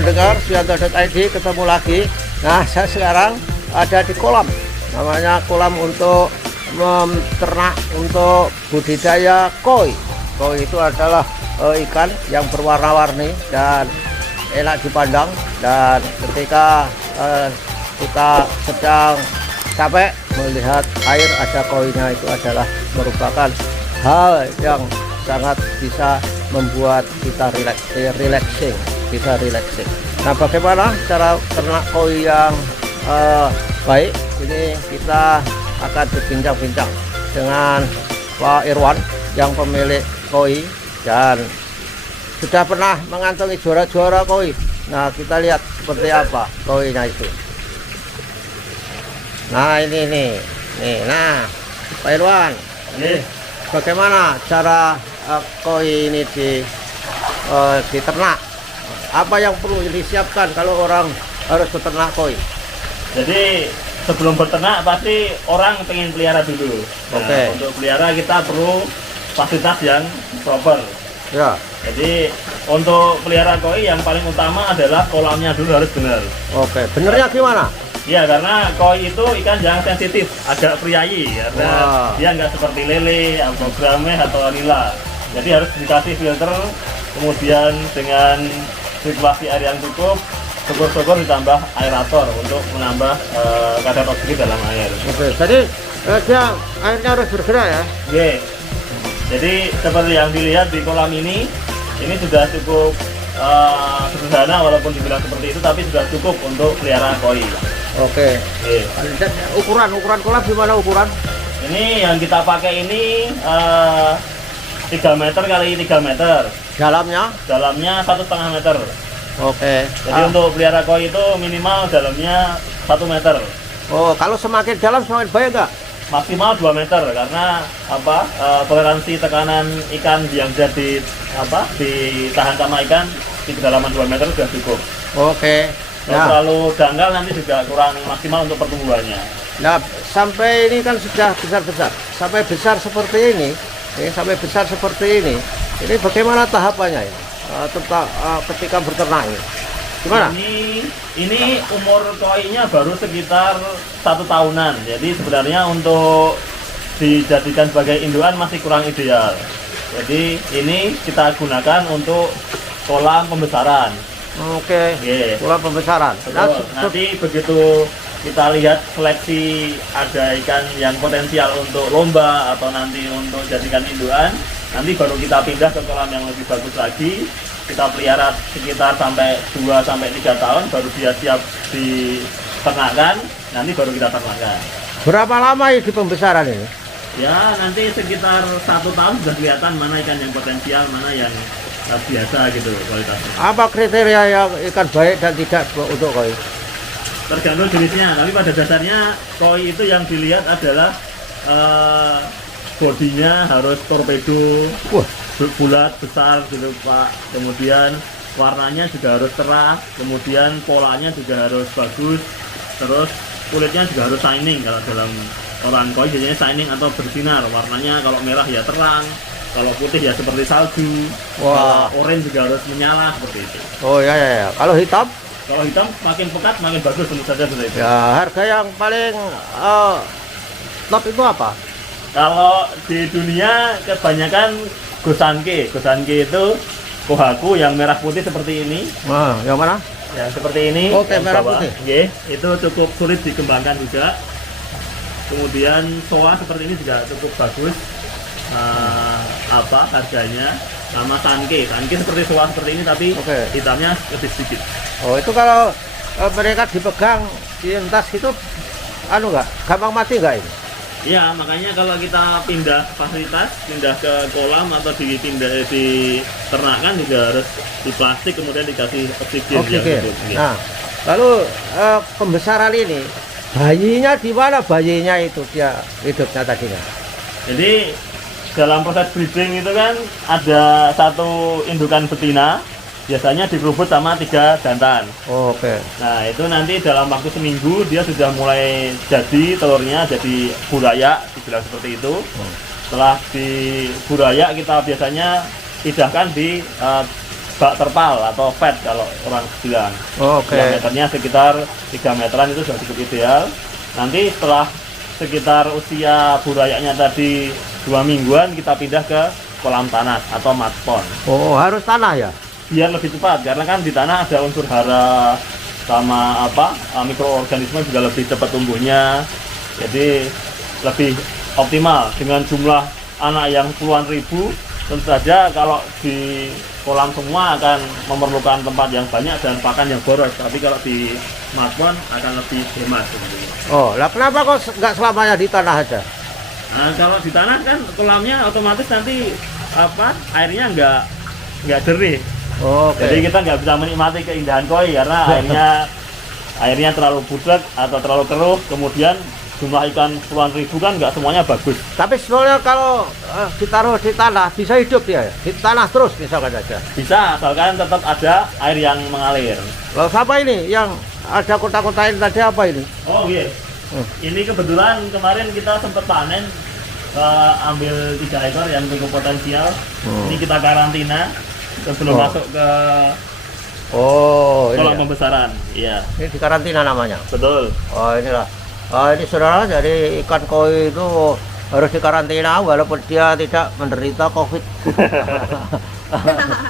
pendengar Suyanto.id, ketemu lagi. Nah, saya sekarang ada di kolam, namanya kolam untuk ternak, untuk budidaya koi. Koi itu adalah ikan yang berwarna-warni dan enak dipandang, dan ketika kita sedang capek melihat air ada koinya, itu adalah merupakan hal yang sangat bisa membuat kita relaxing. Nah, bagaimana cara ternak koi yang baik? Ini kita akan berbincang-bincang dengan Pak Irwan yang pemilik koi dan sudah pernah mengantongi juara-juara koi. Nah, kita lihat seperti apa koinya itu. Nah, ini nih. Nah, Pak Irwan, ini bagaimana cara koi ini diternak? Apa yang perlu disiapkan kalau orang harus beternak koi? Jadi sebelum beternak pasti orang pengen pelihara dulu. Nah, untuk pelihara kita perlu fasilitas yang proper. Ya. Jadi untuk pelihara koi yang paling utama adalah kolamnya dulu harus benar. Oke, benernya gimana? Ya, karena koi itu ikan yang sensitif, agak priayi, karena dia nggak seperti lele, atau grameh atau nila. Jadi harus dikasih filter, kemudian dengan sirkulasi air yang cukup, syukur-syukur ditambah aerator untuk menambah kadar oksigen dalam air. Oke, jadi dia airnya harus bergerak ya? Oke. Jadi seperti yang dilihat di kolam ini sudah cukup sederhana, walaupun dibilang seperti itu, tapi sudah cukup untuk pelihara koi. Oke. Dan ukuran kolam gimana ukuran? Ini yang kita pakai ini 3 meter kali 3 meter. Dalamnya 1,5 meter. Oke. Jadi untuk pelihara koi itu minimal dalamnya 1 meter. Oh, kalau semakin dalam semakin baik nggak? Maksimal 2 meter, karena toleransi tekanan ikan yang jadi ditahan sama ikan di kedalaman 2 meter sudah cukup. Oke. Kalau terlalu dangkal nanti juga kurang maksimal untuk pertumbuhannya. Nah, sampai ini kan sudah besar-besar, sampai besar seperti ini, ini bagaimana tahapannya ya? Tentang ketika berternak ini, gimana? Ini umur koinya baru sekitar 1 tahunan, jadi sebenarnya untuk dijadikan sebagai indukan masih kurang ideal. Jadi ini kita gunakan untuk kolam pembesaran. Oke. Kolam pembesaran. Nanti begitu kita lihat seleksi ada ikan yang potensial untuk lomba atau nanti untuk jadikan indukan, nanti baru kita pindah ke kolam yang lebih bagus lagi. Kita pelihara sekitar sampai 2-3 tahun, baru dia siap diternakkan, nanti baru kita ternakkan. Berapa lama di pembesaran ini? Ya, nanti sekitar 1 tahun sudah kelihatan mana ikan yang potensial, mana yang biasa gitu kualitasnya. Apa kriteria yang ikan baik dan tidak untuk koi? Tergantung jenisnya, tapi pada dasarnya koi itu yang dilihat adalah bodinya harus torpedo, bulat, besar gitu Pak. Kemudian warnanya juga harus terang, kemudian polanya juga harus bagus, terus kulitnya juga harus shining. Kalau dalam orang koi biasanya shining atau bersinar, warnanya kalau merah ya terang, kalau putih ya seperti salju, kalau oranye juga harus menyala seperti itu. Oh ya. Kalau hitam? Kalau hitam makin pekat makin bagus tentu saja seperti itu. Ya, harga yang paling top itu apa? Kalau di dunia kebanyakan Gosanke itu kohaku yang merah putih seperti ini. Nah, yang mana? Yang seperti ini. Oke, merah putih. Itu cukup sulit dikembangkan juga. Kemudian soa seperti ini juga cukup bagus. Harganya sama sanke seperti soa seperti ini, tapi hitamnya lebih sedikit. Oh, itu kalau mereka dipegang di entas itu gampang mati nggak ini? Iya, makanya kalau kita pindah fasilitas, pindah ke kolam atau diternakkan juga harus di plastik, kemudian dikasih oksigen. Nah, lalu pembesaran ini bayinya di mana? Bayinya itu dia hidupnya tadinya. Jadi dalam proses breeding itu kan ada 1 indukan betina, biasanya dikerubut sama 3 jantan. Oke. Nah, itu nanti dalam waktu seminggu dia sudah mulai jadi telurnya, jadi burayak, dibilang seperti itu. Setelah di burayak kita biasanya pindahkan di bak terpal atau fat kalau orang bilang. Oke. Diameternya sekitar 3 meteran itu sudah cukup ideal. Nanti setelah sekitar usia burayaknya tadi 2 mingguan kita pindah ke kolam tanah atau mud pond. Oh, harus tanah ya? Biar lebih cepat karena kan di tanah ada unsur hara sama mikroorganisme juga lebih cepat tumbuhnya. Jadi lebih optimal dengan jumlah anak yang puluhan ribu. Tentu saja kalau di kolam semua akan memerlukan tempat yang banyak dan pakan yang boros. Tapi kalau di mud pond akan lebih hemat. Oh, lah kenapa kok nggak selamanya di tanah aja? Nah, kalau di tanah kan kolamnya otomatis nanti airnya nggak jernih. Oke. Jadi kita nggak bisa menikmati keindahan koi karena airnya terlalu budak atau terlalu keruh. Kemudian jumlah ikan puluhan ribu kan nggak semuanya bagus. Tapi sebenarnya kalau ditaruh di tanah bisa hidup dia ya? Di tanah terus misalkan saja. Bisa asalkan tetap ada air yang mengalir. Lalu apa ini yang ada kotak-kotak ini tadi apa ini? Oh iya. Ini kebetulan kemarin kita sempat panen, ambil 3 ekor yang cukup potensial. Ini kita karantina sebelum masuk ke kolam pembesaran. Iya. Ini di karantina namanya. Betul. Oh inilah. Ini saudara, jadi ikan koi itu harus dikarantina walaupun dia tidak menderita COVID.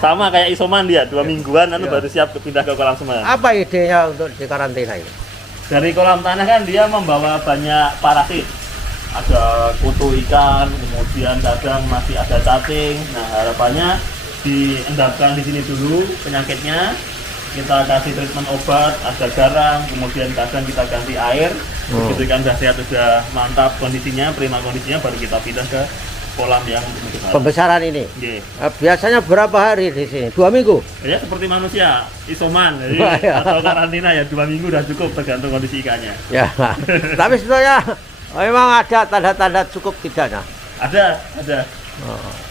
Sama kayak isoman dia 2 mingguan Iya. baru siap pindah ke kolam semar. Apa idenya untuk dikarantina ini? Dari kolam tanah kan dia membawa banyak parasit. Ada kutu ikan, kemudian kadang masih ada cacing. Nah, harapannya diendapkan di sini dulu penyakitnya. Kita kasih treatment obat, ada garam, kemudian kadang kita ganti air. Begitu ikan sudah sehat, sudah mantap kondisinya, prima kondisinya, baru kita pindah ke kolam yang Pembesaran ini. Yeah. Biasanya berapa hari di sini? 2 minggu? Ya seperti manusia, isoman, jadi atau karantina ya 2 minggu udah cukup tergantung kondisi ikannya. Ya. Tapi sebenarnya memang ada tanda-tanda cukup tidaknya. Ada.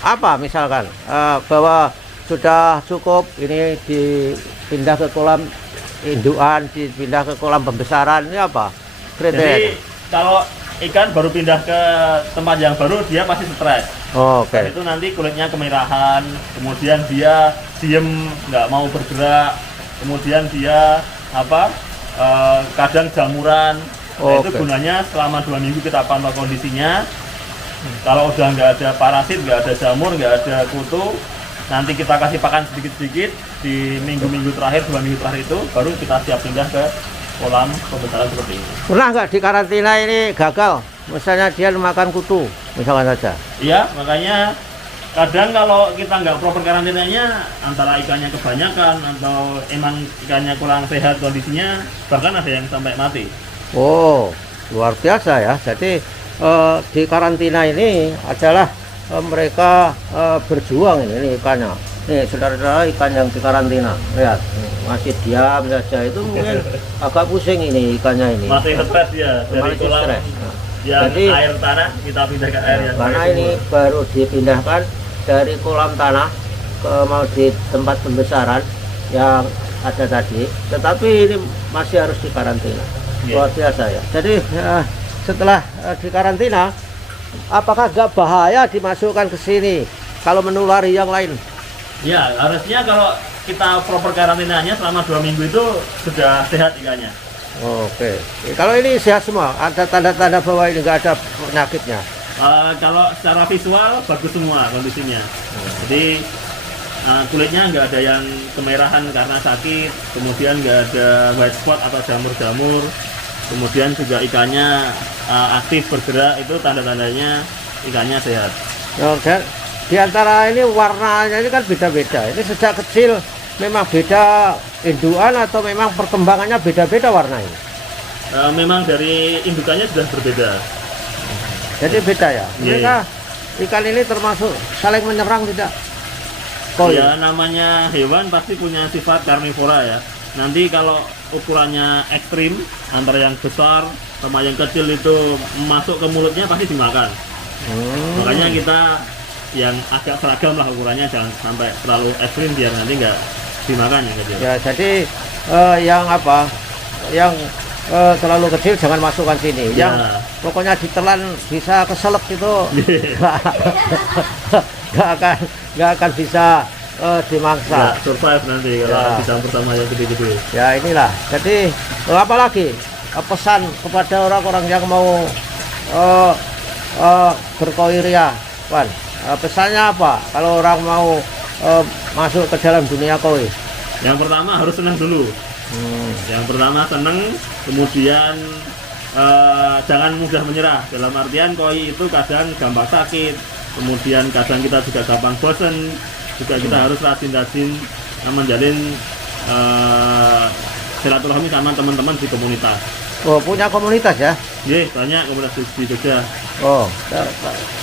Apa misalkan bahwa sudah cukup ini dipindah ke kolam indukan, dipindah ke kolam pembesaran, ini apa kriteria? Jadi kalau ikan baru pindah ke tempat yang baru dia pasti stres. Oke. Itu nanti kulitnya kemerahan, kemudian dia diem nggak mau bergerak, kemudian dia kadang jamuran. Nah, itu gunanya selama 2 minggu kita pantau kondisinya. Kalau udah nggak ada parasit, nggak ada jamur, nggak ada kutu, nanti kita kasih pakan sedikit-sedikit di minggu-minggu terakhir, 2 minggu terakhir itu, baru kita siap pindah ke kolam pembesaran seperti ini. Pernah nggak di karantina ini gagal? Misalnya dia makan kutu, misalkan saja. Iya, makanya kadang kalau kita nggak proper karantinanya, antara ikannya kebanyakan atau emang ikannya kurang sehat kondisinya, bahkan ada yang sampai mati. Oh, luar biasa ya. Jadi di karantina ini adalah mereka berjuang ini ikannya. Nih saudara-saudara, ikan yang di karantina, lihat masih diam saja, itu mungkin agak pusing ini ikannya ini. Masih stres ya dari Masih kolam stres. yang Jadi, air tanah kita pindah ke air yang karena air ini sumur. baru dipindahkan dari kolam tanah ke mau di tempat pembesaran yang ada tadi, tetapi ini masih harus dikarantina. Luar biasa ya. Jadi setelah dikarantina, apakah nggak bahaya dimasukkan ke sini kalau menulari yang lain? Ya, harusnya kalau kita proper karantinanya selama 2 minggu itu sudah sehat ikannya. Oke. Kalau ini sehat semua, ada tanda-tanda bahwa ini nggak ada penyakitnya. Kalau secara visual bagus semua kondisinya. Jadi kulitnya nggak ada yang kemerahan karena sakit, kemudian nggak ada white spot atau jamur-jamur, kemudian juga ikannya aktif bergerak, itu tanda-tandanya ikannya sehat. Dan di antara ini warnanya ini kan beda-beda. Ini sejak kecil memang beda indukan atau memang perkembangannya beda-beda warnanya? Memang dari indukannya sudah berbeda. Jadi beda ya. Mereka ikan ini termasuk saling menyerang tidak? Ya namanya hewan pasti punya sifat karnivora ya. Nanti kalau ukurannya ekstrim, antara yang besar sama yang kecil itu masuk ke mulutnya pasti dimakan. Makanya kita yang agak seragam lah ukurannya, jangan sampai terlalu ekstrim biar nanti nggak dimakan yang kecil. Ya jadi yang terlalu kecil jangan masukkan sini. Ya. Yang pokoknya ditelan bisa keselak itu nggak akan bisa dimangsa. Nggak survive nanti kalau Ya. dicampur sama yang gede-gede. Ya inilah. Jadi apa lagi pesan kepada orang-orang yang mau berkoi ria, Wan? Pesannya apa? Kalau orang mau masuk ke dalam dunia koi? Yang pertama harus senang dulu. Yang pertama senang, kemudian jangan mudah menyerah. Dalam artian koi itu kadang gampang sakit, kemudian kadang kita juga gampang bosen. Juga kita harus rajin-rajin menjalin silaturahmi sama teman-teman di komunitas. Oh, punya komunitas ya? Iya, banyak komunitas di Jogja. Oh,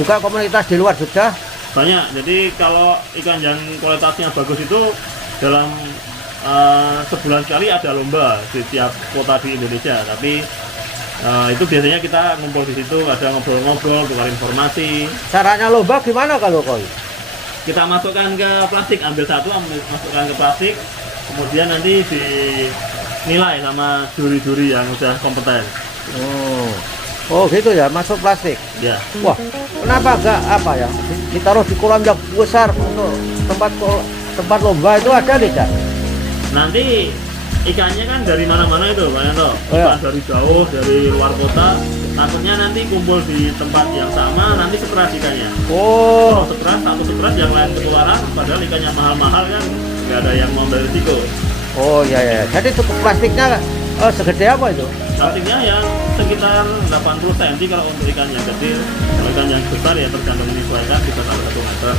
juga komunitas di luar Jogja? Banyak. Jadi kalau ikan yang kualitasnya bagus itu dalam sebulan sekali ada lomba di tiap kota di Indonesia. Tapi itu biasanya kita ngumpul di situ, ada ngobrol-ngobrol, tukar informasi. Caranya lomba gimana kalau koi? Kita masukkan ke plastik, ambil satu, masukkan ke plastik, kemudian nanti dinilai sama juri-juri yang udah kompeten. Oh gitu ya, masuk plastik. Ya. Wah, kenapa enggak apa ya? Ditaruh di kolam yang besar untuk tempat lomba itu ada tidak? Nanti ikannya kan dari mana-mana itu, Pak Yanto. Oh, ya. Ikan dari jauh, dari luar kota. Takutnya nanti kumpul di tempat yang sama, nanti stres ikannya. Oh, Kalau satu stres yang lain ketularan, padahal ikannya mahal-mahal kan, nggak ada yang mau ambil risiko. oh ya ya. Jadi cukup plastiknya segede apa itu? Plastiknya yang sekitar 80 cm kalau untuk ikan yang kecil. Kalau ikan yang besar ya tergantung menyesuaikan bisa sampai 1 meter.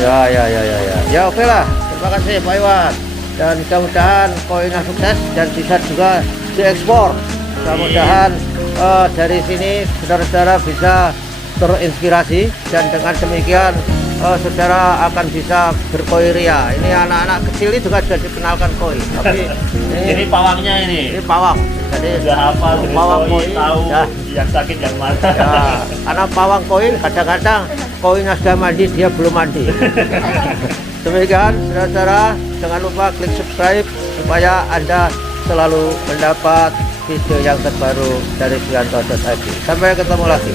Ya ya ya ya ya. Ya oke lah. Terima kasih Pak Iwan. Dan mudah-mudahan koinnya sukses dan bisa juga diekspor. Mudah-mudahan dari sini saudara-saudara bisa terinspirasi dan dengan demikian saudara akan bisa berkoi ria. Ini anak-anak kecil ini juga sudah dikenalkan koi. Tapi Ini pawangnya ini. ini pawang. Jadi Sudah hafal jenis pawang koi, koi tahu ya. yang sakit yang mana. Ya, karena pawang koi kadang-kadang koinya sudah mandi dia belum mandi. Demikian saudara-saudara, jangan lupa klik subscribe supaya Anda selalu mendapat video yang terbaru dari Suyanto.id. Sampai ketemu lagi.